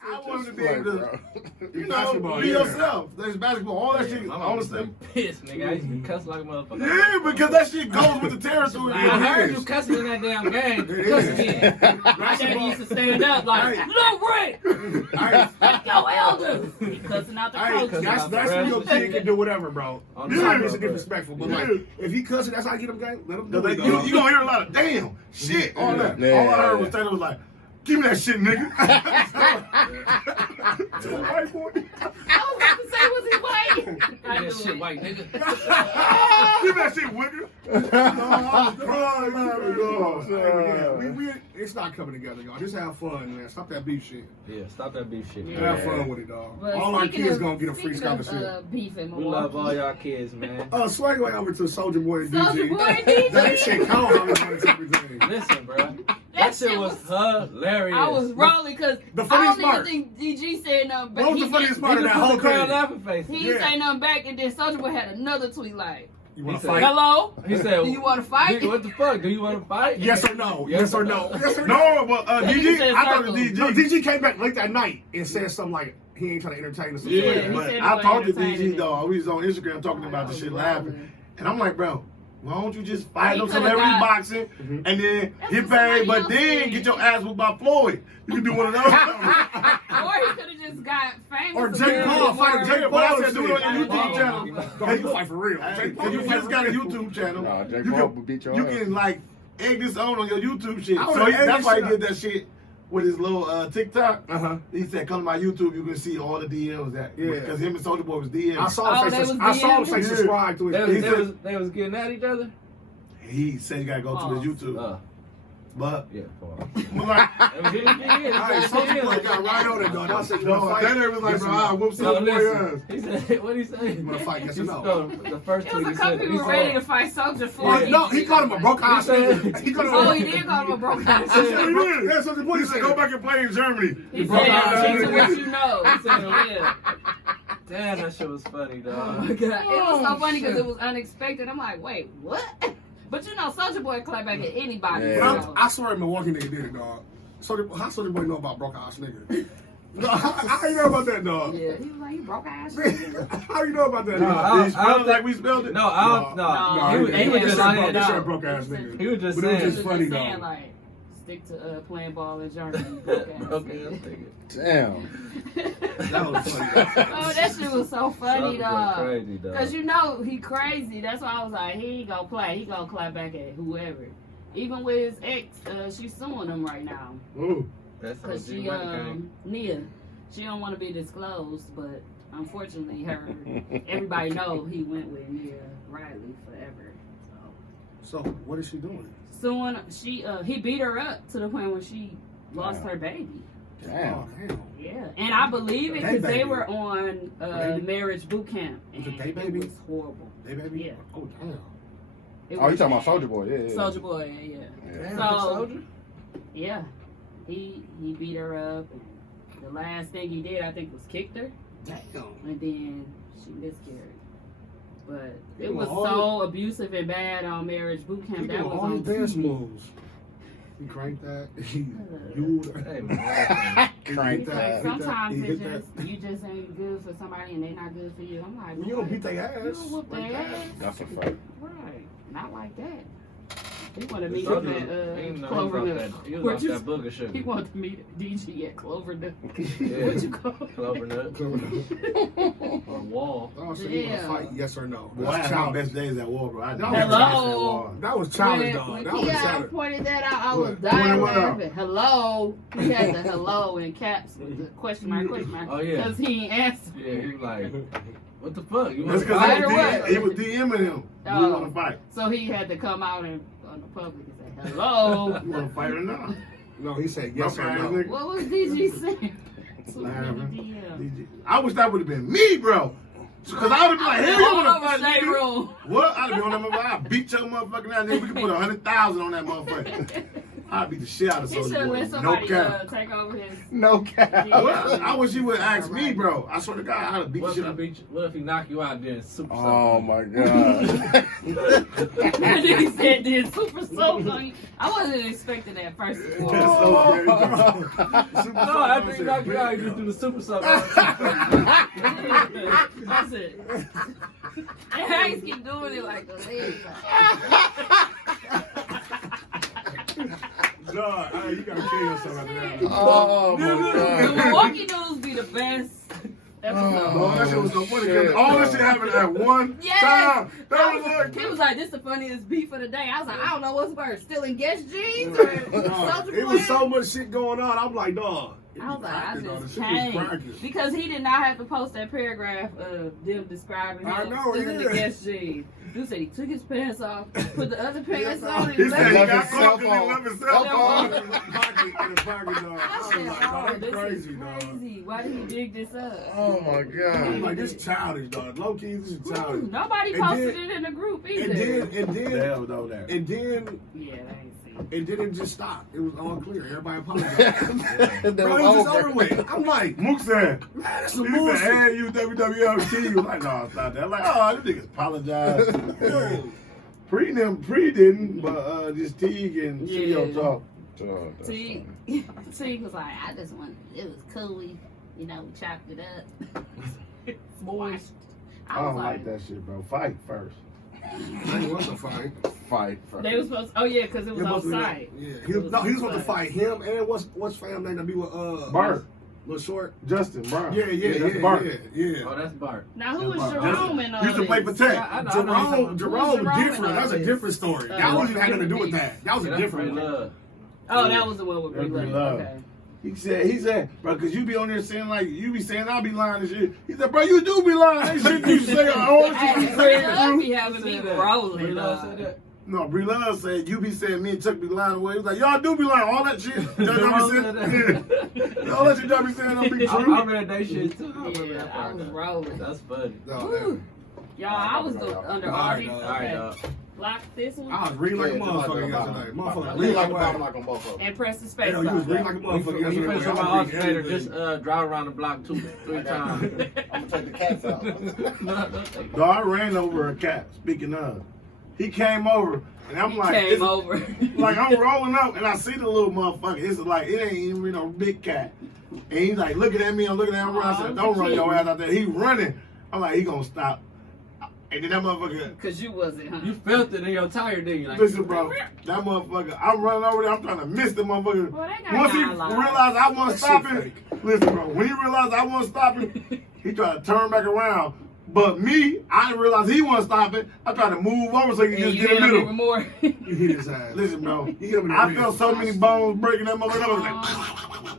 I wanted to be able to, you know, be yourself. There's basketball, all that shit. I'm Honestly, pissed, nigga. I used to cuss like a motherfucker. yeah, because that shit goes with the territory. I heard you cussing in that damn game. Cuss again. My daddy used to stand up like, "Look, Rick, fuck your elders." He cussing out the coaches. That's when your kid can do whatever, bro. On This the how top, it's bro. disrespectful. But like, if he cussing, that's how I get him game. Let him do it. You gonna hear a lot of damn, shit, all that. Yeah. All I heard was Taylor was like, give me that shit, nigga. To a white boy. I was about to say, was he white? I That knew shit it. white nigga. Give me that shit, nigga. I was crying, man. It's not coming together, y'all. Just have fun, man. Stop that beef shit. Yeah, stop that beef shit. Yeah. Have fun with it, dog. But All our speaking kids of- gonna get a free speaking of, scholarship. beef in We love Milwaukee. all y'all kids, man. Swag way over to Soldier Boy and Soulja DG. Boy and DG. That shit cold how we wanted everything. Listen, bro. That shit was hilarious. I was rolling because The I funniest don't even part. think DG said nothing. But What was he the funniest didn't- part of that whole crowd thing? laughing face. He didn't Yeah. say nothing back, and then Soulja Boy had another tweet like, You wanna He said, fight? "Hello, He said, do you want to fight?" "Nigga, what the fuck? Do you want to fight?" Yes or no? Yes or no? Yes or no? No, but He DG, said I thought it was circle. No, DG. DG came back late that night and said something like he ain't trying to entertain us. Yeah, he but said he I wasn't talked to entertaining DG, it. though. We was on Instagram talking about the shit laughing. And I'm like, bro, why don't you just fight He them coulda celebrity got- boxing and then That's get what somebody paid, but else then said. get your ass whooped by Floyd. You can do one of those. Or he could have just got famous. Or a Jake little Paul, bit fight more. Jake But I Paul said, do it on your Jake Paul. YouTube channel. Go, you fight for real. Hey, cause you just got a YouTube channel. Nah, Jake you Paul can, will beat your you ass. can like egg this on your YouTube shit. I So would've egged that's this why he shit did that shit with his little TikTok. Uh-huh. He said, come to my YouTube, you can see all the DMs that. Yeah. Because him and Soulja Boy was DMs. I saw him they say, was I saw him say DMing? subscribe to They his was, page. they, was, they was getting at each other? He said you gotta go to his YouTube. But Yeah, Paul. like, He was getting in. All right, Soldier Boy got right on it, dog. I said, you no, wanna fight? that nigga was like, Yes or bro, no? I whoop So Soulja Boy ass. listen, he said, what he say? You wanna fight, yes or no? No, the first It tweet was a he couple said, people he ready said, to fight Soldier for Oh, it. no, he called him a broke ass He said- nigga. He called him Oh, a he did call him a broke ass. He nigga. did. Yeah, Soldier Boy He said, go back and play in Germany. He broke said, ass "Stick to nigga. what you know." he said, Yeah. damn, that shit was funny, Oh dog. my god, it was so funny because shit. it was unexpected. I'm like, wait, what? But you know, Soulja Boy clap back at anybody. Yeah. So. I swear a Milwaukee nigga did it, dog. How Soldier Boy know about broke ass nigga? No, how you know about that, dog? Yeah, he was like, you broke ass. How you know about that, No, dog? Did he I spell don't it like we spelled it? No, I don't, no. No, He was they just had saying, broke- This broke ass nigga. he was just But it was saying, just funny, saying, dog. like, stick to playing ball in Germany. you broke ass okay, nigga. I'm thinking. Damn. That was funny, dog. Oh, that shit was so funny, Soulja Boy dog. crazy, dog. Cause you know he crazy. That's why I was like, he ain't gonna play. He gonna clap back at whoever. Even with his ex, she's suing him right now. Ooh. That's how Cause G she, Money came. Nia, she don't want to be disclosed, but unfortunately, everybody know he went with Nia Riley forever. So, what is she doing? Suing, he beat her up to the point where she lost her baby. Damn. Oh, damn. Yeah, and I believe it They because they baby. were on Baby? marriage boot camp. Was it and they baby? It was horrible. Hey, baby? Yeah. Oh, damn. It Oh, you was talking about Soldier Boy? Yeah, yeah. Soulja Boy, yeah. Yeah. Damn. So- Soldier? Yeah, he beat her up, and the last thing he did, I think, was kicked her, Damn. and then she miscarried. But it He was was so abusive and bad on marriage boot He camp. doing That was all on his dance TV. moves. He cranked that. He you. Hey, man. Crank He's like, that. sometimes He it hit just you just ain't good for somebody and they not good for you. I'm like, You don't beat their ass. You don't whoop like their that. ass. That's a fact. Right, not like that. He wanted me Soldier, at he didn't know Clover he was Nook. off that, he was Where'd off you- that booger sugar. He wanted to meet DG at Clover Nook. Yeah. What you call it? Clover nut or wall. Oh, so you Yeah. want to fight? Yes or no? Boy, I That's had my childish. best days at war, bro. I Hello? never missed at war. That was childish, When, dog. when That was Keon childish. pointed that out, I was What? dying What up? laughing. Hello. He had the hello in caps with the question mark, question mark. Oh, yeah. Because he ain't answered. Yeah, he was like, what the fuck? You That's want to because Fight he, or what? he was DMing him. Do you want to fight? So he had to come out in on the public and say, hello. You want to fight or not? No, he said yes or Okay, no. nigga. What was DG saying? So Laughing. many DMs. I wish that would have been me, bro. Because I would have been like, hell, you All want to over fight Shade nigga? Room. What? I'd have been on that motherfucker. I'd beat your motherfucking ass. Nigga, we could put 100,000 on that motherfucker. I beat the shit out of He Soulja should Boy. let No somebody cap. take over his. No cap. Well, I wish he would ask me, bro. I swear to God, I'd have beat the What shit if out he of beat you? What if he knock you out there and super Oh my god. And he said this super soap on you. I wasn't expecting that first of all. That's so scary, bro. Super No, after he knock you out, you just do the super sub. That's it. And Hanks keep doing it like the leg. Dog, hey, you gotta kill yourself after that. Oh my The god. Milwaukee News be the best episode. Bro, that shit was so funny Shit, because all bro. that shit happened at one Yes. time. That was like, He was like, "This the funniest beef of the day." I was like, "I don't know what's worse, stealing Guess jeans or Dog, Soulja it was Boy?" so much shit going on. I'm like, dog. I was like, I just shit can't. was cracking. Because he did not have to post that paragraph of them describing him I know, stealing the yeah. Guess jeans. Dude said he took his pants off, put the other pants Yes, on, he and said he left got it. caught because he left himself Cell on. In the pocket, dog. I I said, was like, "Oh, dog, this that's crazy, is dog. crazy. Why did he dig this up?" Oh my I'm god. like, this childish, dog. Low key, this is Ooh, childish. nobody And posted then- it in the group either. And then, Hell no, that. and then, Yeah, I ain't see. and then it just stopped. It was all clear. Everybody apologized. That Bro, was it was just over. over with. I'm like, Mook said, man, that's he some said, bullshit. hey, you WWLT. You like, no, it's not that. I'm like, oh, them niggas apologize. Pre didn't, but just Teague and Shio Yeah. talk. Dog, that's T funny. T was like, I just wanted, it was cool. We chopped it up. Moist. I don't like that shit, bro. Fight first. I ain't want to fight. Fight first. They were supposed. Oh yeah, because it was on site. Yeah, he was supposed to fight him and what's fam name to be with Bart. Little Short. Justin, Brown. Yeah, that's Bart. yeah. Oh, that's Bart. Now who was Bart. Jerome and all Used to play for this? Tech. I know Jerome Jerome different. and That's a all different story. That Oh, wasn't even having to do with that. That was a That's different Free one. Love. Oh, that was the one with That's Brie Brie Love. Love. Okay. He said, bro, because you be on there saying, like, you be saying I be lying and shit. He said, bro, you do be lying. That shit you say, all that shit you Hey, say Brie is Love true. be having me Free rolling. Love dog. said that. No, Brie Love said, you be saying me and Chuck be lying away. He was like, y'all do be lying. All that shit. Y'all be saying, all that shit y'all be saying don't be I true. read that shit too. I remember Yeah, that I part, was though. rolling. That's funny. Woo. Y'all, I was under All right, Artie. dog. All right, Okay. dog. Lock this one I was reading like a Yeah, motherfucker just yesterday. like Motherfucker, read read like like a a bottom like a motherfucker. and press the space Hell, you was button. reading like a When motherfucker you yesterday. finish I on my was reading alternator, everything. just drive around the block 2-3 times. I'm gonna take the cats out. No, don't take it. Dog, I ran over a cat, speaking of. He came over, and I'm like, Came it's- over. like I'm rolling up, and I see the little motherfucker. It's like, it ain't even no big cat. And he's like looking at me, I'm looking at him. I said, don't run your ass out there. He running. I'm like, he gonna stop. And then that motherfucker, Because you wasn't, huh? You felt it in your tire, didn't you? Like, listen, bro, that motherfucker, I'm running over there, I'm trying to miss the motherfucker. Well, they got Once he nine lives. realized I wasn't That shit stopping, fake. listen, bro, when he realized I wasn't stopping, he tried to turn back around. But me, I didn't realize he wasn't stopping. I tried to move over so he could And just you get in hit the him middle. even more. You hit his ass. Listen, bro, You hit him in the I ribs. felt so many bones breaking that motherfucker.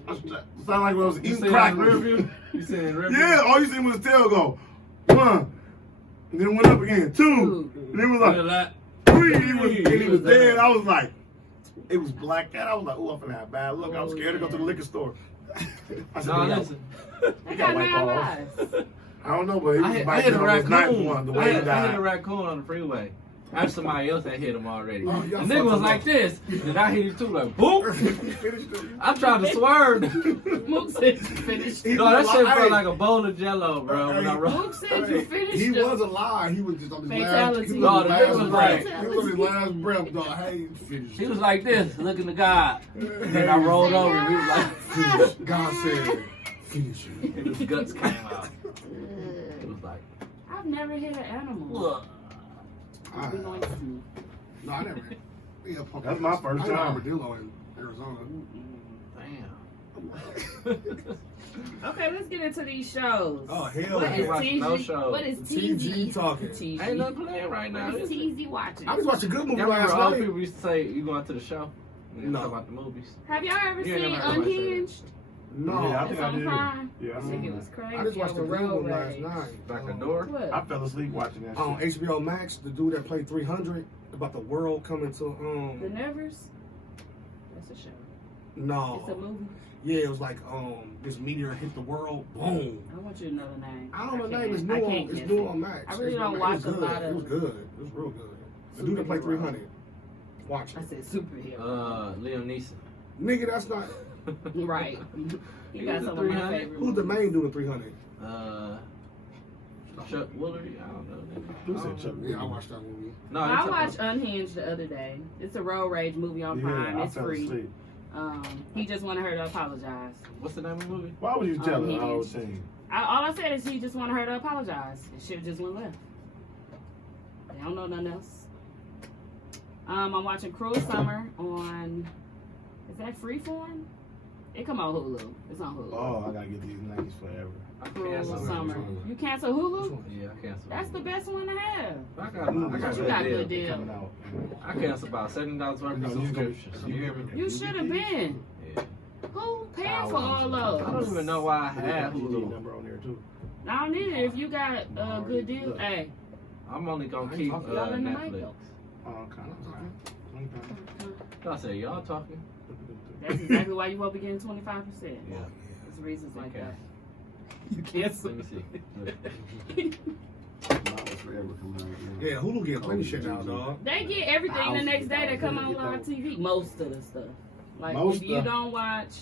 I was like, sound like I was you eating said in crack. review? You said in review? Yeah, all you seen was his tail go. 1. And then went up again. 2. And then was Feel like that? 3. And he was dead. I was like, it was black cat. I was like, oh, I'm finna have a bad look. I was scared to go to the liquor store. I said, No, "Yeah." listen. They got got white 9 balls. lives. I don't know, but he I was hit biting a on his ninth raccoon. one, the I way he hit a died. raccoon on the freeway. After somebody else had hit him already. Oh, The y'all nigga fucked was him like up. this. Then I hit him too, like, boop. Finished it. I tried to swerve. Mook said you finished. He No, that was shit alive. felt like a bowl of jello, bro. When I Hey, rolled. Mook said you finished. He them. was alive. He was just on his Fatality. last. No, the nigga was like- He was on his last breath, dog. Hey, finish. He was like this, looking to God. And then I rolled over and he was like, Finish. God said, finish it. and his guts came out. It was like, I've never hit an animal. ugh. I- We going to. No, I never. Yeah, punk That's my ass. first I got time. Armadillo in Arizona. Damn. Okay, let's get into these shows. Oh, hell What yeah. is Watch no TZ? shows. What is TZ TZ talking. TZ. Ain't nothing playing right now. What is is it? TZ watching? I was watching a good movie Y'all remember last all night. people used to say, you going to the show? You No. talk about the movies. Have y'all ever You ain't seen never heard nobody say that. Unhinged? No, Yeah, I It's think I on did. Prime. Yeah, I I seen think it that. was crazy. I just watched the over good road one last rage. night. Back the door? What? I fell asleep watching that On shit. HBO Max, the dude that played 300 about the world coming to The Nevers? That's a show. no, It's a movie. yeah, it was like this meteor hit the world, boom. I want you to know the name. I don't know the can't- name. It's new I on. can't It's guess new it. on Max. I really It's don't good. watch It was a good. lot It was of. good. It was real good. The dude that played 300. Watch I it. said superhero. Liam Neeson. Nigga, that's not. Right. He He got was some a of my 300. favorite. Who's the movies. main dude in 300? Chuck Woolery. I don't know. Who said Chuck Yeah, I watched that movie. No, I you watched Unhinged the other day. It's a road rage movie on Yeah, Prime. I It's fell free. asleep. He just wanted her to apologize. What's the name of the movie? Why would you tell her he the whole did. thing? All I said is he just wanted her to apologize. It should have just went left. They don't know nothing else. I'm watching Cruel Summer on. Is that Freeform? It come on Hulu. It's on Hulu. Oh, I gotta get these names forever. I Cruel canceled. Summer. You cancel Which Hulu? one? Yeah, I canceled. That's the best one to have. I got You got good deal. deal. Coming out. I canceled about $70 worth No, of you subscriptions. go- You hear me? You should have been. Yeah. Who paying for all I those? don't even know why I They have got the Hulu. number on there too. I don't need it. If you got a good deal, hey. I'm only gonna I keep ain't talking y'all in the mic, Netflix. though. Oh, okay. I said y'all talking. That's exactly why you won't be getting 25%. Yeah. There's reasons like Okay. that. You cancel. Let me see. Yeah, Hulu getting plenty shit now, dog. They get everything the next day that come on live TV. Most of the stuff. Like Most if you stuff. don't watch,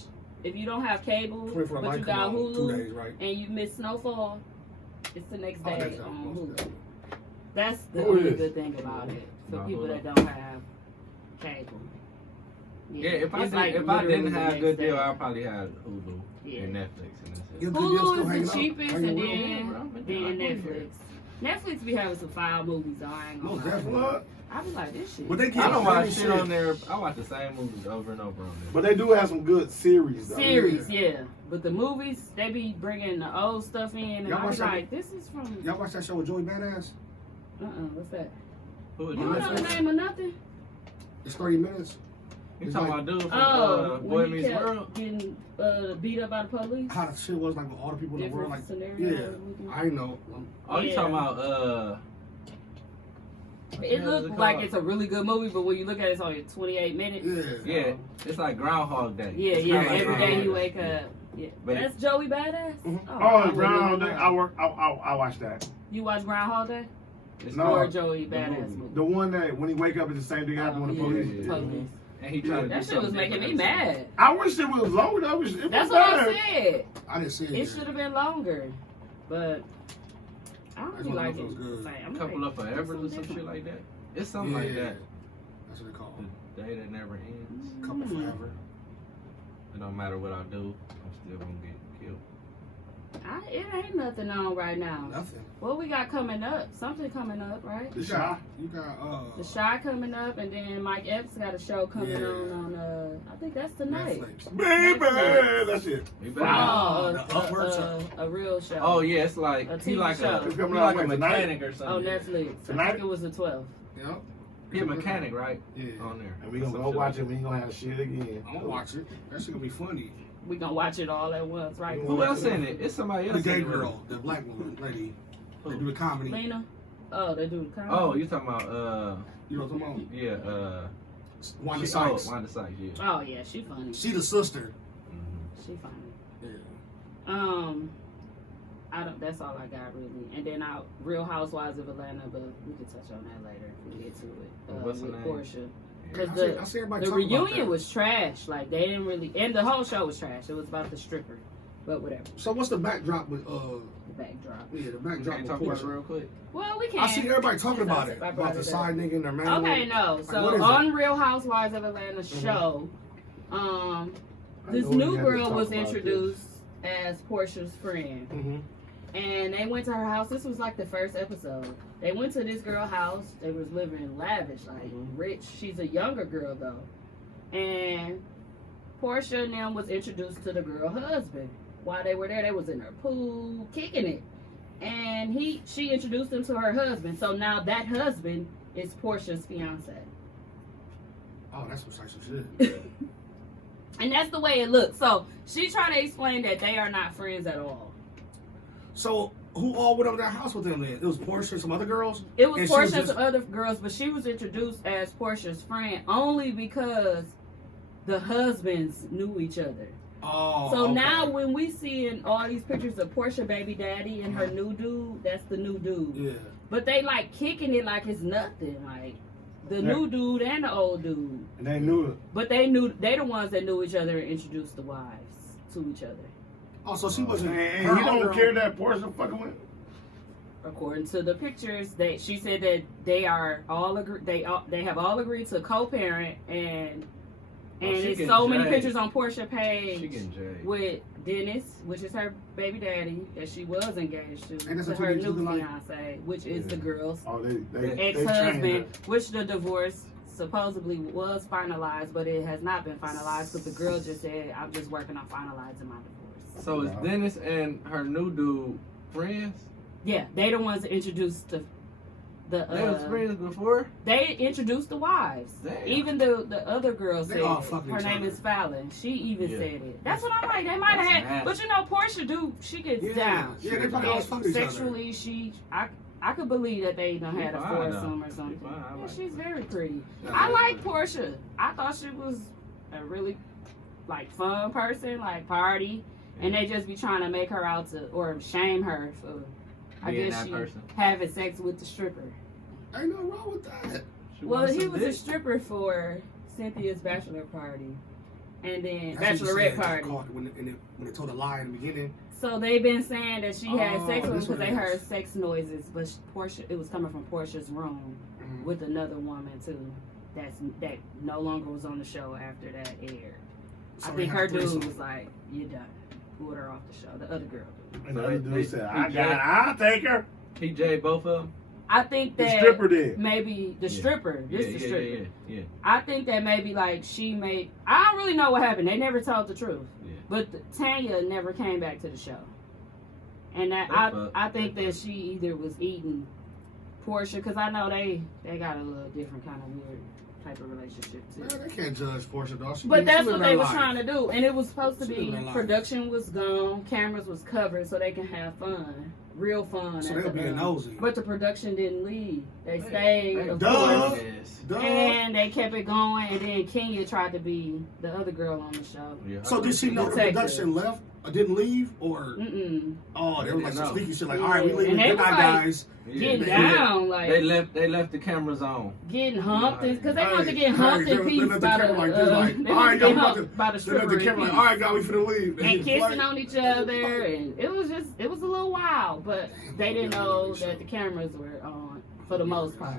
if you don't have cable, 24 but Light you come got out in 2 Hulu days, right? and you miss Snowfall, it's the next Oh, day that's on most Hulu. definitely. That's the Who only is? good thing about it for No, people Hulu. that don't have cable. Yeah, if I it's did, like if I didn't literally the have a next good day. deal, I'd probably have Hulu Yeah. and Netflix and that's it. Your good deal's Hulu still is hanging the out? cheapest, Hanging and with then, them? Netflix. Netflix be having some foul movies. Though, I ain't gonna Most lie. definitely. I be like, this shit. But they I get don't watch plenty shit on there. I watch the same movies over and over on there. But they do have some good series though. Series, yeah. But the movies, they be bringing the old stuff in, and Y'all I watch was that- like, this is from. Y'all watch that show with Joey Badass? What's that? Who You is don't know the that? name of nothing? It's 30 minutes. You talking about dude from Oh, Boy when he Meets kept World? getting beat up by the police. How the shit was like with all the people in the world. Like, Different yeah, scenarios. I know. Oh, you Yeah. talking about It What is looks it like called? it's a really good movie, but when you look at it, it's only 28 minutes. Yeah. yeah, it's like Groundhog Day. Yeah, It's yeah. kinda like Every day Groundhog you Day. wake up. Yeah. But That's Joey Badass. Mhm. Oh, I Groundhog wouldn't Day. know. I watch that. You watch Groundhog Day? It's No. Or called- Joey the Badass movie. movie? The one that when he wake up, it's the same thing happened when the police. yeah. Police. And he tried to That do shit was something making me different. mad. I wish it was longer. It was That's what I better. said. I didn't see it. It yet. should have been longer. But I don't I really just like wanna know if it was it. good. Same. I'm Couple like, of Forevers or something some shit different. like that. It's something like that. That's what they call The day that never ends. it. Couple forever. It don't matter what I do, I'm still gonna get killed. It ain't nothing on right now. Nothing. What we got coming up? Something coming up, right? The You Shy. got, you got The Shy coming up, and then Mike Epps got a show coming Yeah. on I think that's tonight. Netflix. Baby, that's it. We better Oh, The Upward Show. a real show. Oh yeah, it's like A he TV like show. a It's he coming out like a when, tonight? mechanic or On something. Netflix. I Tonight? think it was the 12th. Yep. He a mechanic, right? Yeah. On there. And we gonna Some go shit watch like it. We ain't gonna have shit again. I'm gonna watch it. That shit gonna be funny. We gonna watch it all at once, right? Who else in it? It's somebody The else. gay in it. girl, the black woman, lady. They Who? do the comedy. Lena? Oh, they do the comedy. Oh, you talking about You know what I'm talking yeah Wanda she- Sykes. Oh, Wanda Sykes, yeah. Oh yeah, she funny. She the sister. Mhm. She funny. Yeah. I don't. That's all I got really. And then Real Housewives of Atlanta, but we can touch on that later if we get to it. What's her with name? Portia. I Because see everybody the talking about reunion that. was trash. Like they didn't really, and the whole show was trash. It was about the stripper, but whatever. So what's the backdrop with The backdrop. yeah, the Can backdrop you with talk about it Portia? real quick? Well, we can. I see everybody talking about it. I About brought the it side up. nigga and their man. Okay, no. what So is it? on Real Housewives of Atlanta Mhm. show, I this know we new had to girl talk was about this. introduced as Portia's friend. Mm-hmm. And they went to her house. This was like the first episode. They went to this girl's house. They was living lavish, like rich. She's a younger girl though. And Portia and them was introduced to the girl husband. While they were there, they was in her pool, kicking it. And she introduced him to her husband. So now that husband is Portia's fiance. Oh, that's some sexy shit. And that's the way it looks. So she trying to explain that they are not friends at all. So who all went over that house with them then? It was Portia and some other girls? It was And she Portia was and just- some other girls, but she was introduced as Portia's friend only because the husbands knew each other. Oh. So okay. now when we seeing all these pictures of Portia baby daddy and her new dude, that's the new dude. Yeah. But they like kicking it like it's nothing. Like the new dude and the old dude. And they knew it. But they the ones that knew each other and introduced the wives to each other. Oh, so she wasn't. And her he don't homegirl- care that Portia fucking with. According to the pictures, she said that they are all agree. They have all agreed to co-parent, and she it's getting so many jaded. pictures on Portia She page getting jaded. with Dennis, which is her baby daddy that she was engaged And to that's what her you new do, like- fiance, which is the girl's Oh, they trained ex-husband, her. which the divorce supposedly was finalized, but it has not been finalized because the girl just said, "I'm just working on finalizing my divorce." So is Dennis and her new dude friends? Yeah, they the ones that introduced the They was friends before? they introduced the wives. Damn. Even the other girl They said all fucking her each name other. is Fallon. She even Yeah. said it. That's what I'm like. They might have That's had, nasty. but you know, Portia she gets Yeah, down. yeah, they probably always fucked each other. Sexually, I could believe that they done had a fine, foursome though. or something. She fine. I Yeah, like she's very pretty. Yeah, I yeah. like Portia. I thought she was a really like fun person, like party, and they just be trying to make her out to or shame her for. I Being guess that she person. having sex with the stripper. Ain't nothing wrong with that. She Well, wants he some was a dick. stripper for Cynthia's bachelor party, and then That's what you bachelorette said, party. caught when they told a lie in the beginning. So they've been saying that she had Oh, sex with him that's because what they it heard is. sex noises, but Portia, it was coming from Portia's room Mhm. with another woman too. That no longer was on the show after that aired. So I they think had her a dude threesome. was like, "You done." Pulled her off the show. The other girl. And the other dude They- said, they- I'll take her. He J both of them? I think The that stripper did. maybe the Yeah. stripper, just the stripper. Yeah. I think that maybe like she made. I don't really know what happened. They never told the truth. Yeah. But Tanya never came back to the show, and that That's fucked. I think that she either was eating Portia because I know they got a little different kind of weird type of relationship too. Man, they can't judge Portia, though. But that's what they was trying to do, and it was supposed to She be living her life. production was gone, cameras was covered so they can have fun, real fun. So at they'll the, be nosy. But the production didn't leave; they They- stayed. Of Duh. course. Duh. And they kept it going, and then Kenya tried to be the other girl on the show. Yeah. So did she know the Detective. production left or didn't leave, or Mm-mm. oh, they were like some No. sneaky shit, like all right, we Yeah. leaving. And they Good was night, like- guys. Yeah. Getting Yeah. down, like They left the cameras on. getting humped, because they Hey, wanted to get hey, humped they in let peace the by the, camera like this, like, they all wanted right, to get y'all about humped by the They let stripper the in camera like, peace. all right, guys, we finna leave. And kissing Like, on each other, and it was a little wild, but they didn't know that the cameras were on for the most part.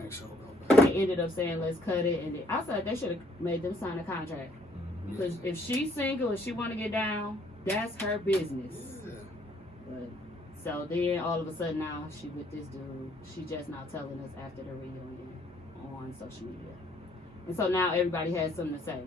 They ended up saying, let's cut it, and I said they should have made them sign a contract. Because if she's single and she want to get down, that's her business. Yeah. But, so then all of a sudden now she with this dude. She just now telling us after the reunion on social media. And so now everybody has something to say.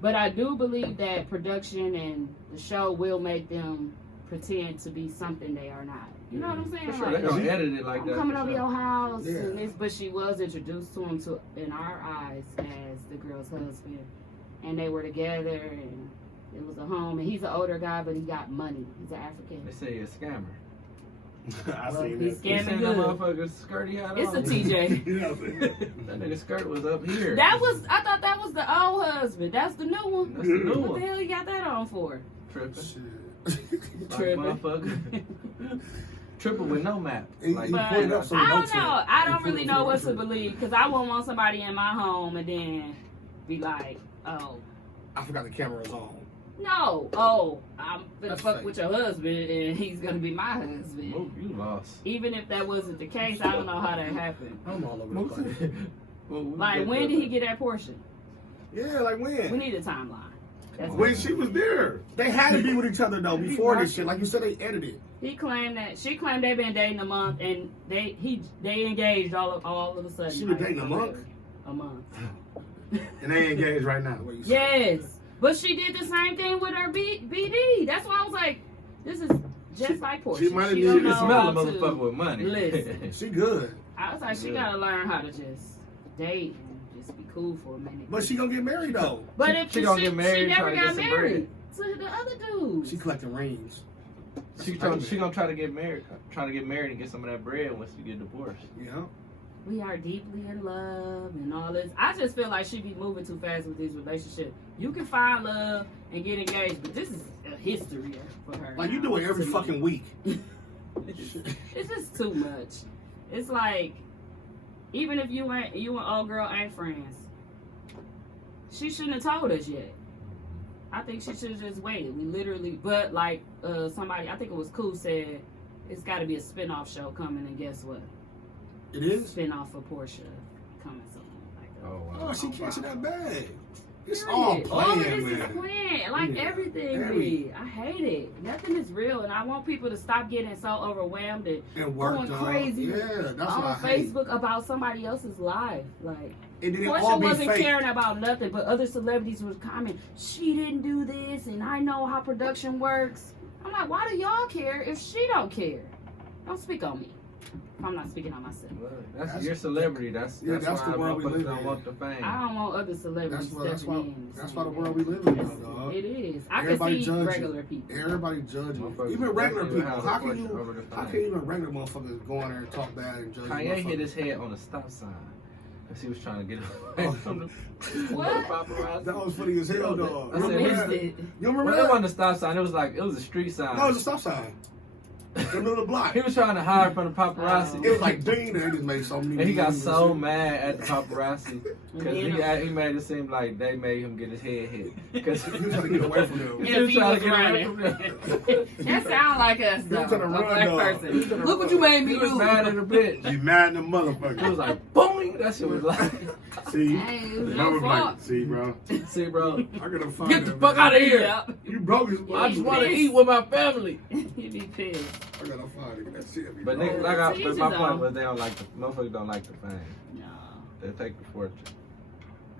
But I do believe that production and the show will make them pretend to be something they are not. You know what I'm saying? For sure, Like, they're gonna edit it like I'm that. coming for over sure. your house, Yeah. and this, but she was introduced to him in our eyes as the girl's husband, and they were together, and it was a home. And he's an older guy, but he got money. He's an African. They say you're a scammer. I Well, seen he's that. You scamming seen that good. motherfucker's skirt he had It's a on? TJ. You know what I'm saying? That nigga skirt was up here. I thought that was the old husband. That's the new one. That's the new What the one. hell you got that on for? Tripping. Shit. Like Tripping. motherfucker. Tripping with no map. He- Like, he But pointed up so I he don't knows know. it. I He don't put really it know through what it. to believe because I won't want somebody in my home and then be like, oh. I forgot the camera was on. No. Oh, I'm gonna That's fuck fake. with your husband and he's gonna be my husband. Move, you lost. Even if that wasn't the case, I don't know how that happened. I'm all over the place. Well, we Like, get when that. did he get that portion? Yeah, like We when? need a timeline. That's When she was there. They had to be with each other though before this shit. Like you said, they edited. He claimed that she claimed they've been dating a month and they engaged all of a sudden. She been dating a month? A month. And they engaged right now. What you said. Yes, but she did the same thing with her BD. That's why I was like, this is just like Portia. she might have She needed don't You to know smell how a motherfucker to with money. listen. She good, I was like, she Yeah. gotta learn how to just date and just be cool for a minute. but she gonna get married though. But if she gonna get married, she never try to got get some married to the other dude. She collecting rings. She gonna try to get married and get some of that bread once you get divorced. Yeah. We are deeply in love and all this. I just feel like she be moving too fast with these relationships. You can find love and get engaged, but this is a history for her. Like you now, do it every to me. fucking week. It's just too much. It's like even if you and old girl ain't friends, she shouldn't have told us yet. I think she should have just waited. We literally, but like somebody, I think it was Cool said, it's got to be a spinoff show coming, and guess what? It is? Spinoff of Portia coming soon. Like that. Oh wow. Oh, she catching that bag. It's Period. all All of playing, this is man. planned. Like Yeah. everything be. I hate it. Nothing is real, and I want people to stop getting so overwhelmed and And work going done. crazy Yeah, that's what on I hate. Facebook about somebody else's life. Like And then it Portia all be wasn't fake. caring about nothing, but other celebrities would comment, she didn't do this, and I know how production works. I'm like, why do y'all care if she don't care? Don't speak on me. If I'm not speaking on myself. That's your celebrity. That's Yeah, that's why the world we motherfuckers live don't in. want the fame. I don't want other celebrities That's stepping why in. that's saying why the that. world we live in now, It's- dog. It is. I Everybody can see judging. regular people. Everybody judging. Motherfuckers Even regular definitely people. have How a can push you over the how fame. can even regular motherfuckers go in there and talk bad and judge Kanye hit motherfuckers? his head on a stop sign because he was trying to get away Oh. from the What? paparazzi. That was funny as hell, dog. I You said, remember Missed that? it. You remember Well, it that? wasn't a stop sign. It was a street sign. No, it was a stop sign. In the middle of the block. He was trying to hide from the paparazzi. It was like ding, and he just made so many. And he got memes so and mad at the paparazzi because he made it seem like they made him get his head hit. Because shit. He was trying to get away from them. If he trying was to get away running. from them. That sound like us, though. He was gonna A run, black dog. person. He was gonna Look what run. you made me He was do. mad at a bitch. You mad in the It motherfucker. was like, boing! That shit was like, See? Hey, it was That no was like, fault. see, bro. see, bro, I gotta find get the that, fuck man. out of here. Yep. You broke his I just want to pissed. eat with my family. He'd be pissed. I gotta find it. That shit be But broke. niggas, To each but his my own. point was they don't like the motherfuckers don't like the fame. No, They take the fortune.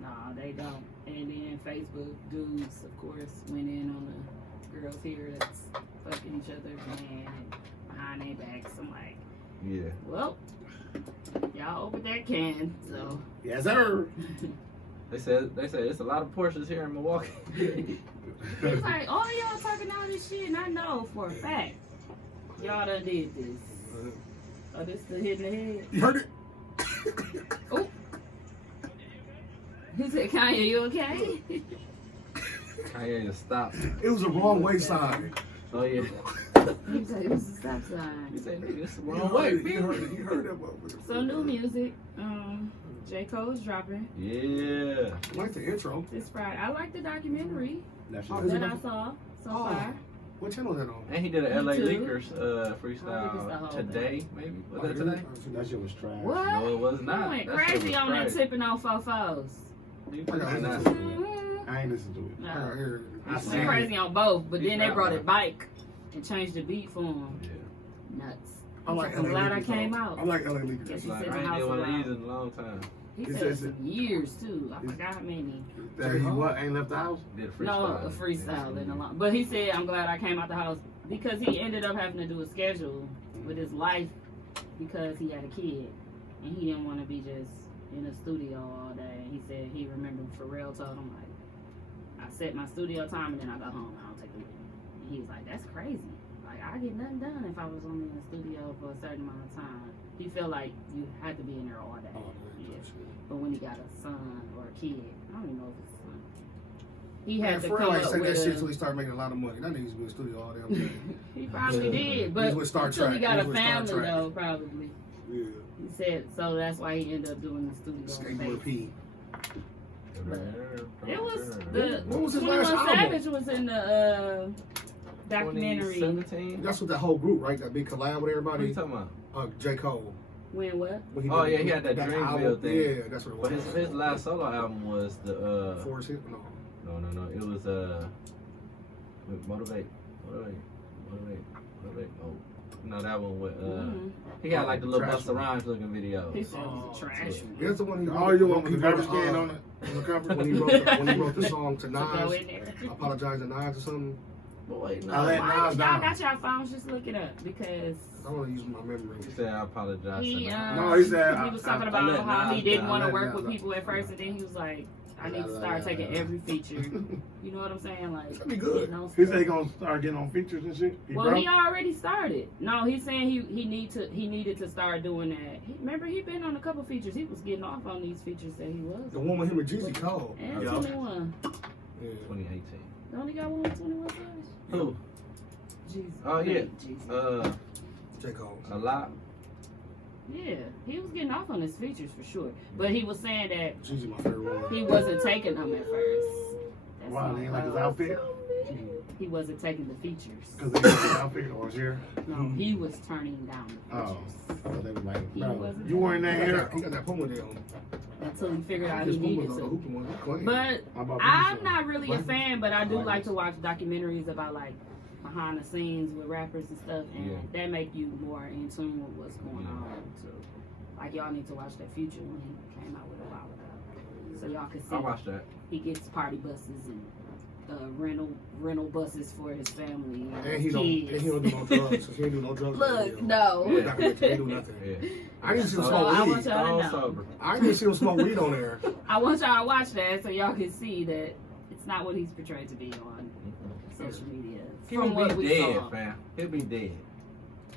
no, they don't. And then Facebook dudes, of course, went in on the girls here that's fucking each other's man and behind their backs. I'm like, Yeah. well, y'all opened that can, so. Yes, sir. They said it's a lot of Porsches here in Milwaukee. It's like, all y'all talking all this shit, and I know for a fact y'all done did this. Oh, this the hit in the head? You heard it? Oh. He said, Kanye, you okay? Kanye just stopped. It was a wrong way sign. Oh yeah. He said, it was a stop He sign. said, nigga, it's the You wrong heard way. it. You heard it. You heard that motherfucker. So new music. J. Cole's dropping Yeah. I like the intro. this Friday. I like the documentary That's Oh, your is that it I saw so Oh. far. What channel is that on? And he did an LA Me too. Leakers I think it's the freestyle whole today, maybe. Was Oh, that yeah? today? That shit was trash. What? No, it was You not. went That shit crazy was on that crazy. tipping on fofos. You I gotta did not. listen Mhm. I ain't listen to it. I No. gotta hear it. I Went seen crazy on both, but He's then they not brought right. it bike and changed the beat for him. Yeah. Nuts. I like I'm LA glad I Leakers, came though. out. I like LA Leakers. Yes, he Like, said I the ain't house did one of around. these in a long time. He He said said- some years too. I forgot how many. That he what? Ain't left the house? Did a freestyle. No, a freestyle in a lot. But he said, I'm glad I came out the house because he ended up having to do a schedule with his life because he had a kid and he didn't want to be just in a studio all day. He said he remembered Pharrell told him like, I set my studio time and then I go home. I don't take it with me. And he was like, that's crazy. Like I get nothing done if I was only in the studio for a certain amount of time. He felt like you had to be in there all day. Oh, Yeah. man. But when he got a son or a kid, I don't even know if it's a son. He had Man, to Pharrell come ain't up say that with shit a, until he started making a lot of money. That nigga's been in the studio all damn day. he probably did, He's but with Star until he Trek. got He's a with Star family Trek. though, probably. Yeah. He said so. That's why he ended up doing the studio. Skateboard space. P. It was the What was his 21 last album? Savage was in the documentary. 2017? That's what that whole group, right? That big collab with What are you everybody. talking about? J. Cole. When what? When Oh, did yeah, he had that Dreamville album. thing. Yeah, that's what it was. But his last solo album was the Forrest Hill? No. no. It was Motivate. Oh, no, that one with Mhm. he had like the little Trash Busta Rhymes looking video. He said it was a trash one. That's the one he Oh, you want when with he the wrote garbage can on the cover? when he wrote the song to To go Nas, in there. Apologize to Nas or something. But wait, no. I let Why Nas y'all down. got your phones? Just look it up because I want to use my memory. He said I apologize. he to Nas. No, he said, he was I- talking I about let how he Nas didn't down. want I to let work Nas with people at first, and then he was like, I need to start taking every feature. You know what I'm saying? Like, That'd be good. no He stuff. said he gonna start getting on features and shit. He Well, broke? he already started. No, he's saying he needed to start doing that. Remember, he been on a couple features. He was getting off on these features that he was. The one with him and Jeezy Cole. And Yeah. 21. Yeah. 2018. Don't he got one with 21 Savage? Who? Jesus. Oh, yeah. Jesus. J. Cole. A lot. Yeah, he was getting off on his features for sure. But he was saying that It's usually my favorite one. he wasn't taking them at first. That's Wow, all. they ain't like his outfit? He wasn't taking the features. Because they got his outfit or his hair? No, he was turning down the Oh. features. So they was like, He bro, wasn't you wearing that hair? He got that Puma deal. Until he figured out he His Puma needed though, the to. hooping one, he clean. But How about I'm you, not really a What? fan, but I do Like like this. to watch documentaries about like behind the scenes with rappers and stuff, and Yeah. that make you more in tune with what's going on too. Like y'all need to watch that Future when he came out with a while ago, so y'all can I see watched that. he gets party buses and rental buses for his family and, And he his don't kids. do no drugs. He ain't do no drugs. Look, no. He ain't do nothing. Yeah. I didn't see him So smoke I weed. want y'all to know. sober. I didn't see him smoke weed on there. I want y'all to watch that so y'all can see that it's not what he's portrayed to be on social media. He'll From what be we dead, saw. fam. He'll be dead.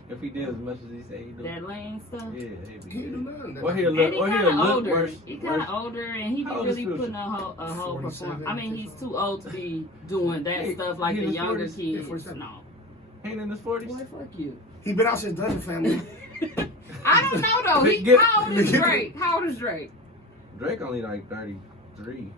If he did as much as he say he do. That lane stuff. Yeah, he'll He be ain't do dead. nothing. Or he'll And look, he or kind he'll of look older. worse. He kind of older, and he How be old is really Future? putting a whole 47, performance. I mean, he's too old to be doing that Hey, stuff like he the was younger 40s. Yeah, kids. 47. No, Ain't in his 40s. boy, fuck you. He been out since Dungeon Family. I don't know though. Get- How old is Drake? How old is Drake? Drake only like 33.